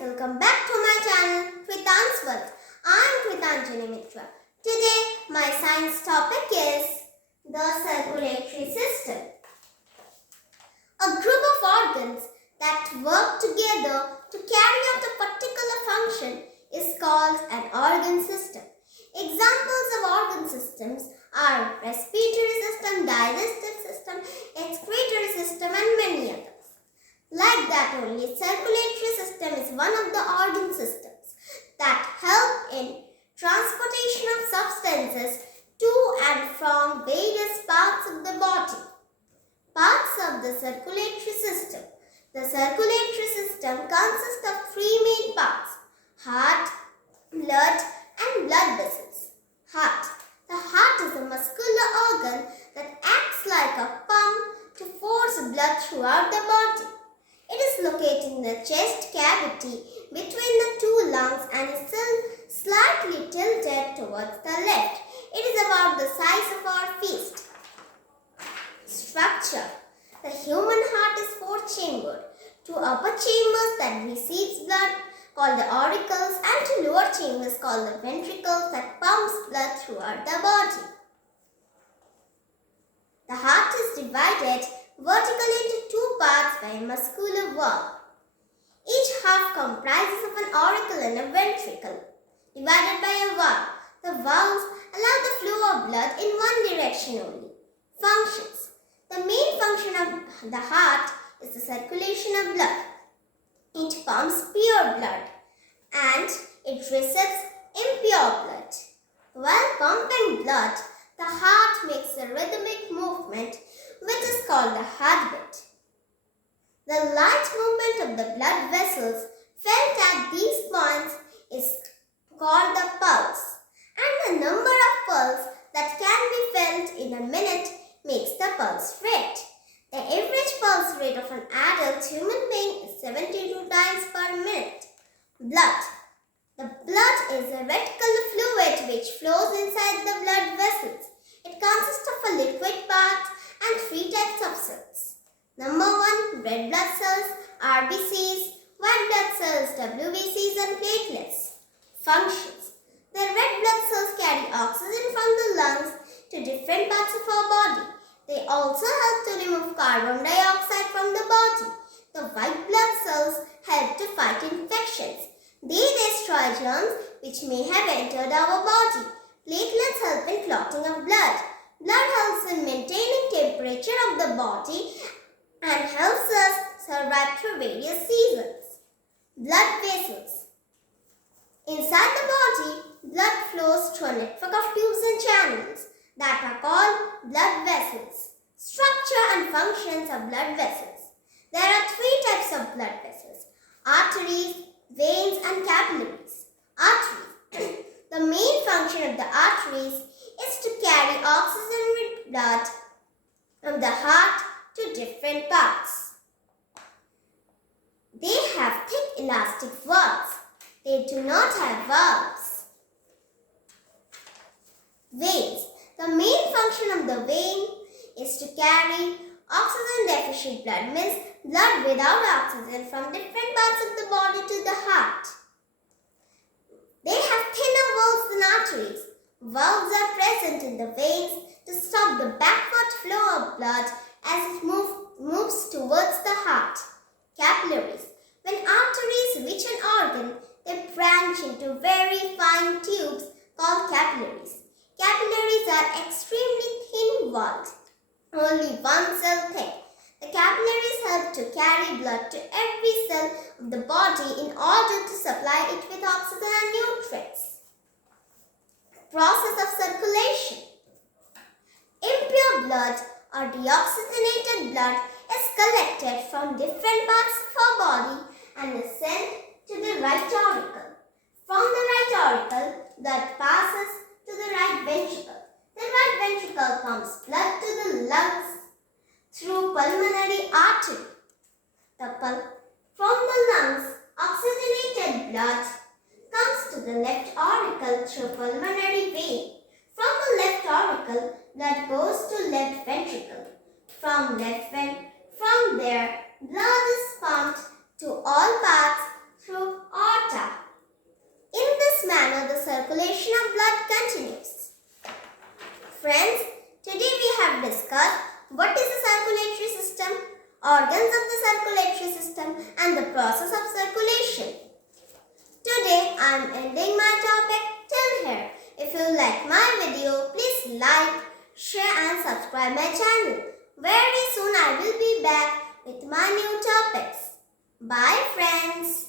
welcome back to my channel Kritanjali. I am Kritanjali. Today my science topic is the circulatory system. A group of organs that work together to carry out a particular function is called an organ system. Examples of organ systems are respiratory system, digestive system, excretory system and many others. Like that only, circulatory system is one of the organ systems that help in transportation of substances to and from various parts of the body. Parts of the circulatory system. The circulatory system consists of three main parts: heart, blood and blood vessels. Heart. The heart is a muscular organ that acts like a pump to force blood throughout the body. It is located in the chest cavity between the two lungs and is still slightly tilted towards the left. It is about the size of our fist. Structure. The human heart is four-chambered. Two upper chambers that receives blood called the auricles and two lower chambers called the ventricles that pumps blood throughout the body. The heart is divided vertically into two parts by a muscular wall. Each half comprises of an auricle and a ventricle, divided by a valve. The valves allow the flow of blood in one direction only. Functions. The main function of the heart is the circulation of blood. It pumps pure blood and it receives impure blood. While pumping blood, the heart makes a rhythmic movement which is called the heartbeat. The light movement of the blood vessels felt at these points is called the pulse, and the number of pulses that can be felt in a minute makes the pulse rate. The average pulse rate of an adult human being is 72 times per minute. Blood. The blood is a reticular fluid which flows inside the blood vessels. It consists of a liquid part and three types of cells. Number 1, red blood cells, RBCs, white blood cells, WBCs and platelets. Functions. The red blood cells carry oxygen from the lungs to different parts of our body. They also help to remove carbon dioxide from the body. The white blood cells help to fight infections. They destroy germs which may have entered our body. Platelets help in clotting of blood. Blood helps in maintaining temperature of the body and helps us survive through various seasons. Blood vessels. Inside the body, blood flows through a network of tubes and channels that are called blood vessels. Structure and functions of blood vessels. There are three types of blood vessels: arteries, veins and capillaries. Arteries. The main function of the arteries is to carry oxygen-rich blood from the heart to different parts. They have thick elastic valves. They do not have valves. Veins. The main function of the vein is to carry oxygen-deficient blood, means blood without oxygen from different parts of the body to the heart. They have thinner valves than arteries. Valves are present in the veins to stop the backward flow of blood as it moves towards the heart. Capillaries. When arteries reach an organ, they branch into very fine tubes called capillaries. Capillaries are extremely thin-walled, only one cell thick. The capillaries help to carry blood to every cell of the body in order to supply it with oxygen and nutrients. Process of circulation. Impure blood or deoxygenated blood is collected from different parts of our body and is sent to the right auricle. From the right auricle, blood passes to the right ventricle. The right ventricle pumps blood to the lungs through pulmonary artery. From the lungs, oxygenated blood comes to the left auricle through pulmonary vein. From the left auricle, blood goes to left ventricle. From there, blood is pumped to all parts through Friends, today we have discussed what is the circulatory system, organs of the circulatory system and the process of circulation. Today I am ending my topic till here. If you like my video, please like, share and subscribe my channel. Very soon I will be back with my new topics. Bye friends.